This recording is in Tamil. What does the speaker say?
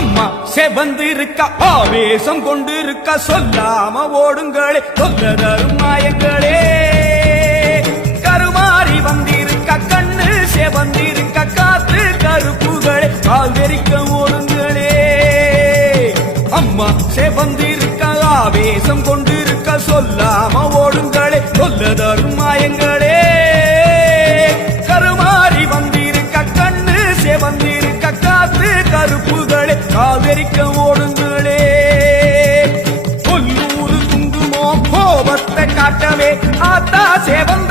அம்மா செவந்திருக்க ஆவேசம் கொண்டிருக்க சொல்லாம ஓடுங்களே சொல்ல தரும் மாயங்களே கருமாறி வந்திருக்க கண்ணு செவந்திருக்க காத்து கருப்புகளே கால் வெறிக்க ஓடுங்களே அம்மா செவந்திருக்க ஆவேசம் கொண்டிருக்க சொல்லாம ஓடுங்களே சொல்ல தரும் மாயங்களே கருமாறி வந்திருக்க கண்ணு செவந்திருக்க காத்து கருப்புகளே காவிரிக்க ஓடுங்களே கொல்லூரு குங்குமோ கோபத்தை காட்டவே ஆத்தா செவந்த